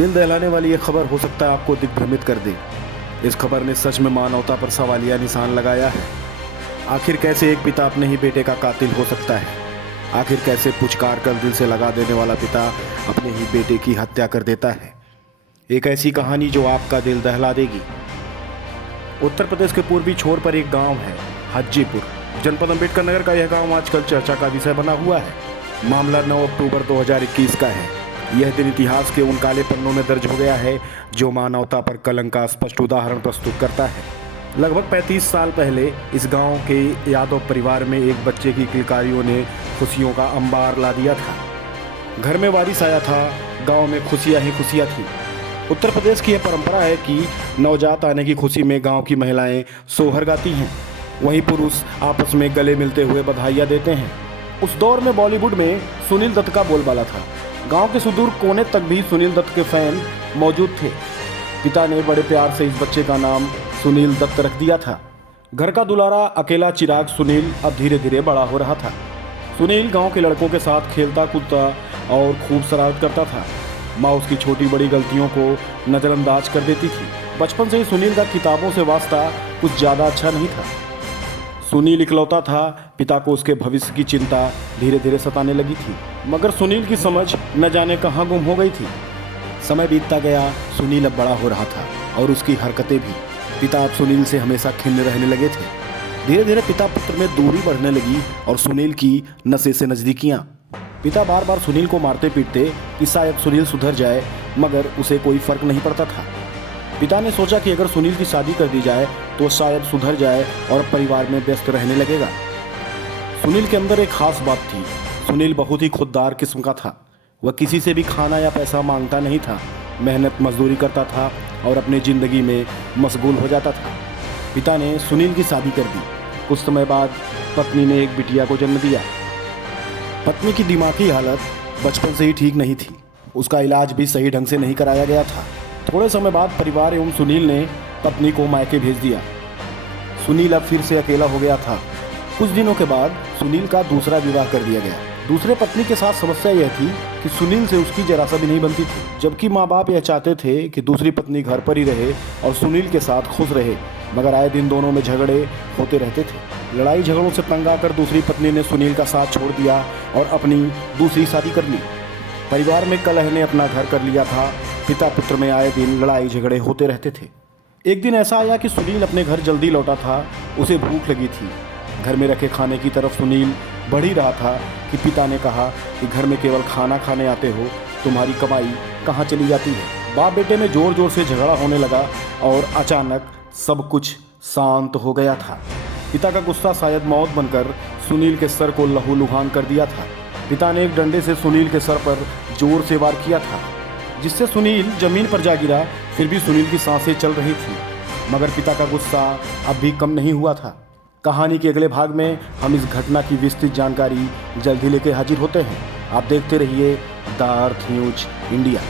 दिल दहलाने वाली ये खबर हो सकता है आपको दिग्भ्रमित कर दे। इस खबर ने सच में मानवता पर सवालिया निशान लगाया है। आखिर कैसे एक पिता अपने ही बेटे का कातिल हो सकता है? आखिर कैसे पुचकार कर दिल से लगा देने वाला पिता अपने ही बेटे की हत्या कर देता है? एक ऐसी कहानी जो आपका दिल दहला देगी। उत्तर प्रदेश के पूर्वी छोर पर एक गांव है, हाजीपुर। जनपद अम्बेडकर नगर का यह गांव आजकल चर्चा का विषय बना हुआ है। मामला 9 अक्टूबर 2021 का है। यह दिन इतिहास के उन काले पन्नों में दर्ज हो गया है जो मानवता पर कलंक का स्पष्ट उदाहरण प्रस्तुत करता है। लगभग 35 साल पहले इस गांव के यादव परिवार में एक बच्चे की किलकारियों ने खुशियों का अंबार ला दिया था। घर में वारिस आया था, गांव में खुशियां ही खुशियां थी। उत्तर प्रदेश की यह परंपरा है कि नवजात आने की खुशी में गांव की महिलाएं सोहर गाती हैं, वहीं पुरुष आपस में गले मिलते हुए बधाइयाँ देते हैं। उस दौर में बॉलीवुड में सुनील दत्त का बोलबाला था। गांव के सुदूर कोने तक भी सुनील दत्त के फैन मौजूद थे। पिता ने बड़े प्यार से इस बच्चे का नाम सुनील दत्त रख दिया था। घर का दुलारा अकेला चिराग सुनील अब धीरे धीरे बड़ा हो रहा था। सुनील गांव के लड़कों के साथ खेलता कूदता और खूब शरारत करता था। माँ उसकी छोटी बड़ी गलतियों को नज़रअंदाज कर देती थी। बचपन से ही सुनील का किताबों से वास्ता कुछ ज़्यादा अच्छा नहीं था। सुनील इकलौता था, पिता को उसके भविष्य की चिंता धीरे धीरे सताने लगी थी। मगर सुनील की समझ न जाने कहाँ गुम हो गई थी। समय बीतता गया, सुनील अब बड़ा हो रहा था और उसकी हरकतें भी। पिता अब सुनील से हमेशा खिन्न रहने लगे थे। धीरे धीरे पिता पुत्र में दूरी बढ़ने लगी और सुनील की नशे से नज़दीकियाँ। पिता बार बार सुनील को मारते पीटते कि शायद सुनील सुधर जाए, मगर उसे कोई फर्क नहीं पड़ता था। पिता ने सोचा कि अगर सुनील की शादी कर दी जाए तो शायद सुधर जाए और परिवार में व्यस्त रहने लगेगा। सुनील के अंदर एक खास बात थी। सुनील बहुत ही खुददार किस्म का था। वह किसी से भी खाना या पैसा मांगता नहीं था। मेहनत मजदूरी करता था और अपनी ज़िंदगी में मशगूल हो जाता था। पिता ने सुनील की शादी कर दी। कुछ समय बाद पत्नी ने एक बिटिया को जन्म दिया। पत्नी की दिमागी हालत बचपन से ही ठीक नहीं थी। उसका इलाज भी सही ढंग से नहीं कराया गया था। थोड़े समय बाद परिवार एवं सुनील ने पत्नी को मायके भेज दिया। सुनील अब फिर से अकेला हो गया था। कुछ दिनों के बाद सुनील का दूसरा विवाह कर दिया गया। दूसरे पत्नी के साथ समस्या यह थी कि सुनील से उसकी जरा सा भी नहीं बनती थी। जबकि माँ बाप यह चाहते थे कि दूसरी पत्नी घर पर ही रहे और सुनील के साथ खुश रहे, मगर आए दिन दोनों में झगड़े होते रहते थे। लड़ाई झगड़ों से तंग आकर दूसरी पत्नी ने सुनील का साथ छोड़ दिया और अपनी दूसरी शादी कर ली। परिवार में कलह ने अपना घर कर लिया था। पिता पुत्र में आए दिन लड़ाई झगड़े होते रहते थे। एक दिन ऐसा आया कि सुनील अपने घर जल्दी लौटा था। उसे भूख लगी थी। घर में रखे खाने की तरफ सुनील बढ़ ही रहा था कि पिता ने कहा कि घर में केवल खाना खाने आते हो, तुम्हारी कमाई कहाँ चली जाती है। बाप बेटे में जोर जोर से झगड़ा होने लगा और अचानक सब कुछ शांत हो गया था। पिता का गुस्सा शायद मौत बनकर सुनील के सर को लहूलुहान कर दिया था। पिता ने एक डंडे से सुनील के सर पर जोर से वार किया था, जिससे सुनील जमीन पर जा गिरा। फिर भी सुनील की सांसें चल रही थी, मगर पिता का गुस्सा अब भी कम नहीं हुआ था। कहानी के अगले भाग में हम इस घटना की विस्तृत जानकारी जल्द ही लेकर हाजिर होते हैं। आप देखते रहिए द अर्थ न्यूज इंडिया।